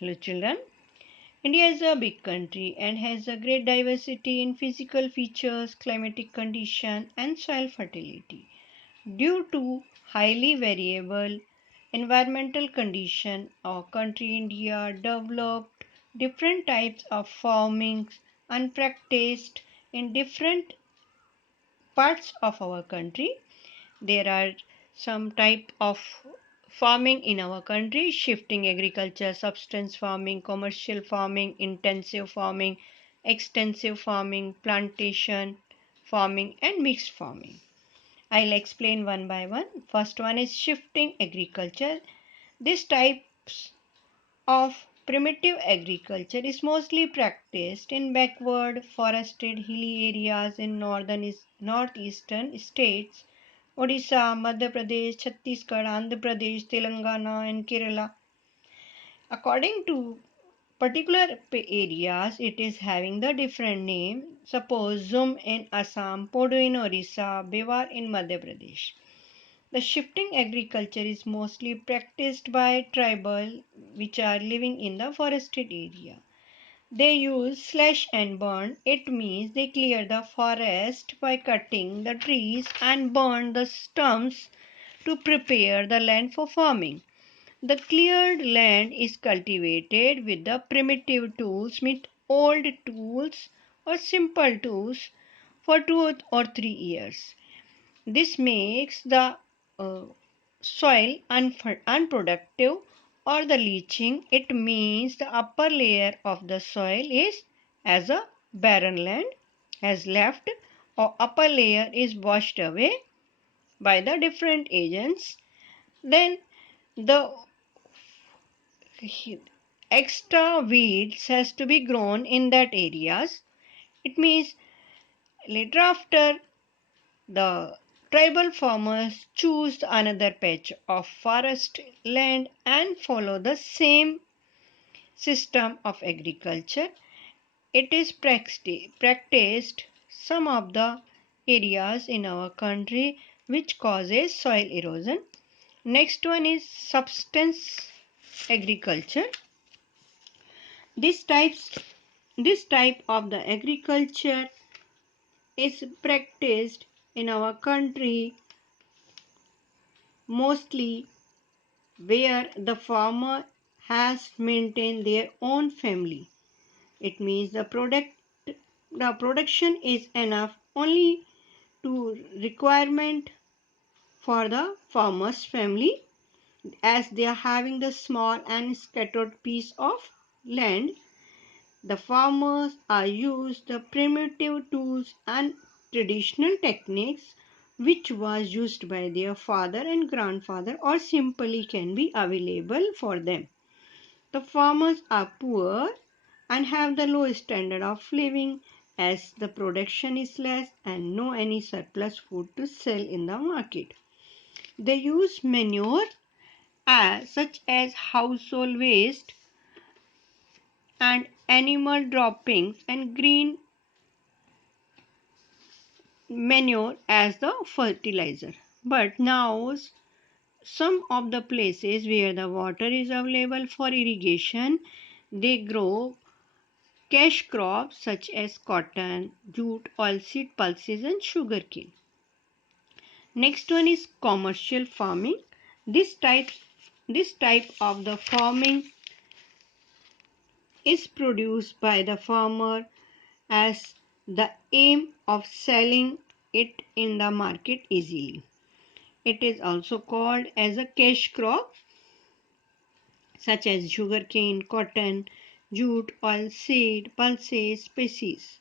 Hello children. India is a big country and has a great diversity in physical features, climatic condition and soil fertility. Due to highly variable environmental condition, our country India developed different types of farming unpracticed in different parts of our country. There are some type of farming in our country: shifting agriculture, substance farming, commercial farming, intensive farming, extensive farming, plantation farming and mixed farming. I'll explain one by one. First one is shifting agriculture. This types of primitive agriculture is mostly practiced in backward forested hilly areas in northeastern states: Odisha, Madhya Pradesh, Chhattisgarh, Andhra Pradesh, Telangana, and Kerala. According to particular areas, it is having the different name. Suppose Zum in Assam, Podu in Orissa, Bewar in Madhya Pradesh. The shifting agriculture is mostly practiced by tribal which are living in the forested area. They use slash and burn. It means they clear the forest by cutting the trees and burn the stumps to prepare the land for farming. The cleared land is cultivated with the primitive tools, means old tools or simple tools, for 2 or 3 years. This makes the uh, soil unproductive or the leaching. It means the upper layer of the soil is as a barren land has left, or upper layer is washed away by the different agents. Then the extra weeds has to be grown in that areas. It means later after the tribal farmers choose another patch of forest land and follow the same system of agriculture. It is practiced some of the areas in our country which causes soil erosion. Next one is substance agriculture. This types this type of the agriculture is practiced in our country mostly where the farmer has maintained their own family. It means the production is enough only to requirement for the farmer's family, as they are having the small and scattered piece of land. The farmers are used the primitive tools and traditional techniques which was used by their father and grandfather or simply can be available for them. The farmers are poor and have the low standard of living, as the production is less and no any surplus food to sell in the market. They use manure such as household waste and animal droppings and green manure as the fertilizer. But now some of the places where the water is available for irrigation, they grow cash crops such as cotton, jute, oilseed pulses and sugarcane. Next one is commercial farming. This type this type of the farming is produced by the farmer as the aim of selling it in the market easily. It is also called as a cash crop such as sugarcane, cotton, jute, oilseed, pulses, species.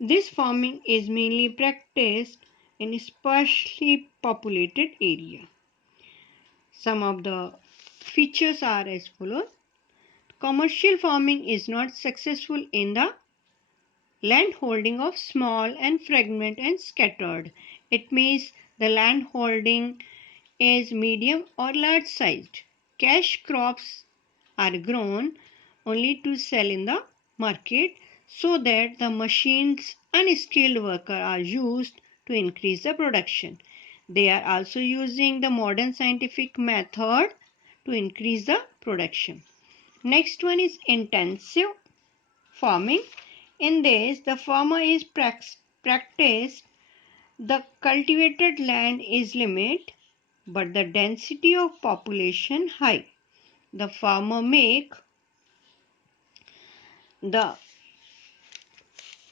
This farming is mainly practiced in sparsely populated area. Some of the features are as follows. Commercial farming is not successful in the land holding of small and fragment and scattered. It means the land holding is medium or large sized. Cash crops are grown only to sell in the market, so that the machines and skilled workers are used to increase the production. They are also using the modern scientific method to increase the production. Next one is intensive farming. In this, the farmer is practiced the cultivated land is limited, but the density of population high. The the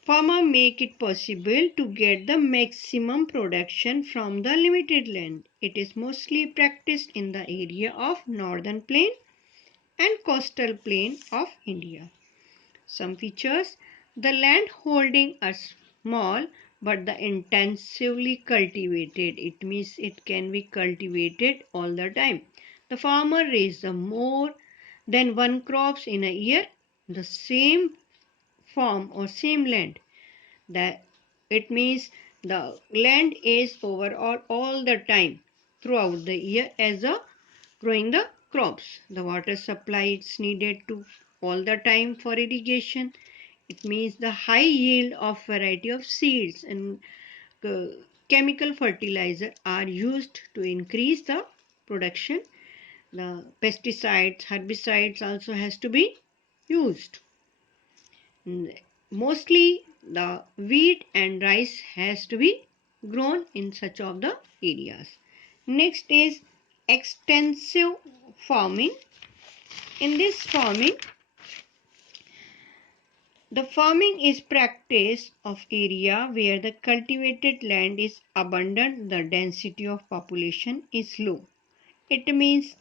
farmer make it possible to get the maximum production from the limited land. It is mostly practiced in the area of northern plain and coastal plain of India. Some features: the land holding are small but the intensively cultivated. It means it can be cultivated all the time. The farmer raises more than one crops in a year, the same farm or same land. That it means the land is overall all the time throughout the year as a growing the crops. The water supply is needed to all the time for irrigation. It means the high yield of variety of seeds and uh, chemical fertilizer are used to increase the production. The pesticides, herbicides also has to be used. Mostly the wheat and rice has to be grown in such of the areas. Next is extensive farming. In this farming, the farming is practice of area where the cultivated land is abundant, the density of population is low. It means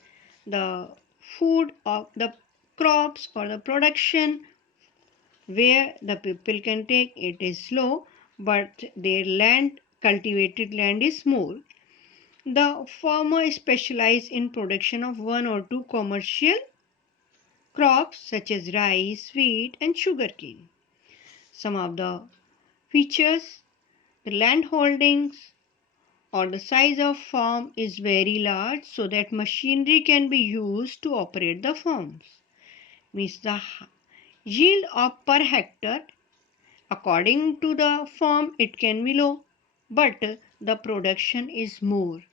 the food of the crops or the production where the people can take it is low, but their land, cultivated land, is more. The farmer specialize in production of one or two commercial crops such as rice, wheat, and sugarcane. Some of the features: the land holdings or the size of farm is very large so that machinery can be used to operate the farms. Means the yield of per hectare according to the farm it can be low, but the production is more.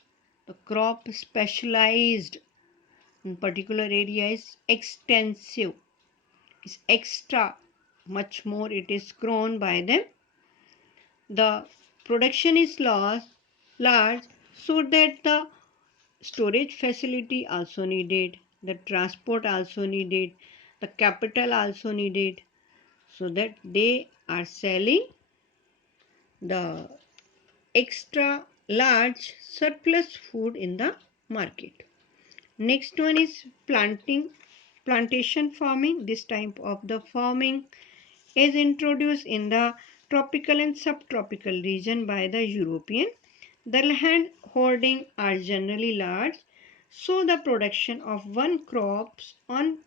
The crop specialized in particular area is extensive, is extra much more it is grown by them. The production is large so that the storage facility also needed, the transport also needed, the capital also needed, so that they are selling the extra large surplus food in the market. Next one is plantation farming. This type of the farming is introduced in the tropical and subtropical region by the European. The land holding are generally large, so the production of one crops on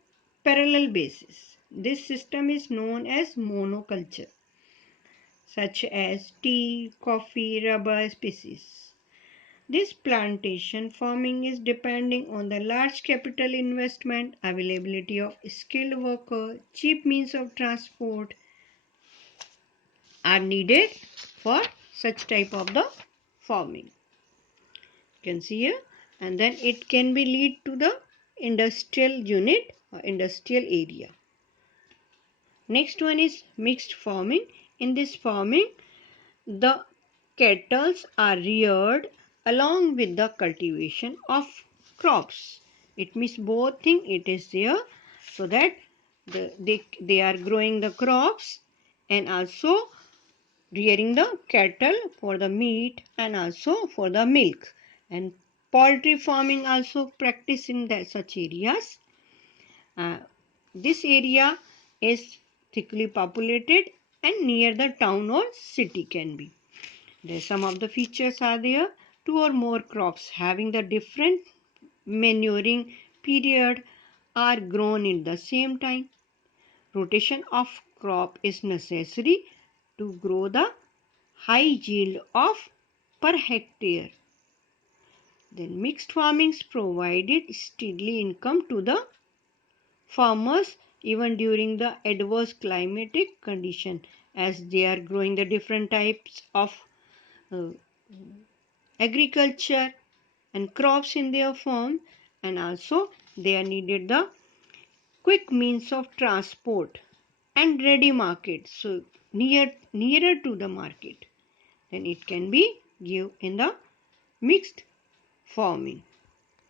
parallel basis. This system is known as monoculture, such as tea, coffee, rubber species. This plantation farming is depending on the large capital investment, availability of skilled worker, cheap means of transport are needed for such type of the farming. You can see here, and then it can be lead to the industrial unit or industrial area. Next one is mixed farming. In this farming, the cattle are reared along with the cultivation of crops. It means both thing it is there, so that they are growing the crops and also rearing the cattle for the meat and also for the milk. And poultry farming also practice in such areas. Uh, this area is thickly populated and near the town or city can be. There some of the features are there. Two or more crops having the different manuring period are grown in the same time. Rotation of crop is necessary to grow the high yield of per hectare. Then mixed farmings provided steady income to the farmers even during the adverse climatic condition, as they are growing the different types of uh, agriculture and crops in their farm, and also they are needed the quick means of transport and ready market, so nearer to the market, then it can be give in the mixed farming.